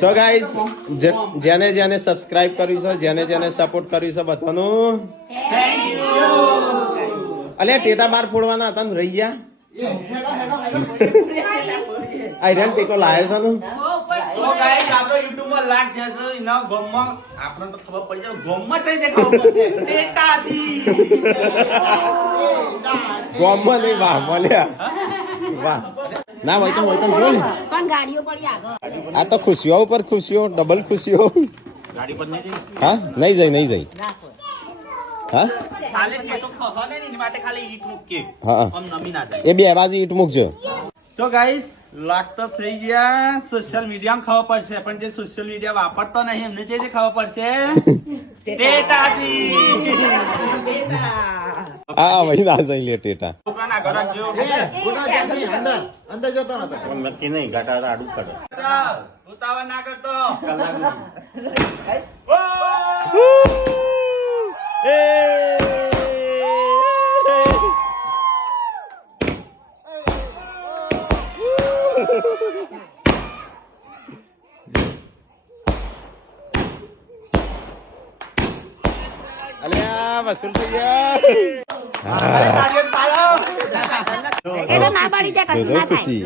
તો ગાઈસ જેને જેને સબસ્ક્રાઇબ કર્યું છે જેને સપોર્ટ કર્યું છે બધાનું થેન્ક યુ. અલે ટેટા બાર ફોડવાના હતા ને રહી ગયા. આયરન ટેકો લાયો છે ને. તો ગાઈસ આપણો YouTube માં લાટ થશે એના ગોમમાં આપણે તો ખબર પડી જાય ગોમમાં ચઈ દે ખબર પડશે ટેટાથી ગોમમાં નહીં વાહ બોલ્યા વાહ ના હોય તો બોલ પણ ગાડીઓ પડી આગળ. આ તો ખુશીઓ ઉપર ખુશીઓ ડબલ ખુશીઓ. ગાડી પર નહીં જઈ હા નહીં જાય હા ખાલી ટેટો ખવા ને એની માટે ખાલી ઈટ મૂકે હા આમ નમી ના જાય. એ બે બાજુ ઈટ મૂકજો. તો ગાઈસ લાગતો થઈ ગયા સોશિયલ મીડિયામાં ખબર પડશે પણ જે સોશિયલ મીડિયા વાપરતો નહીં એમને જે ખબર પડશે ટેટાથી હા વહી ના જઈ લે ટેટા. છોકરાના ઘર જો અંદર જતો નતો નક્કી નહીં ગાટા આડું કરે ઉતાવળ ના કરતો અલ્યા વસૂલ થઈ ગયા. એટલે ના પાડી જાય કશું ના થાય. ખુશી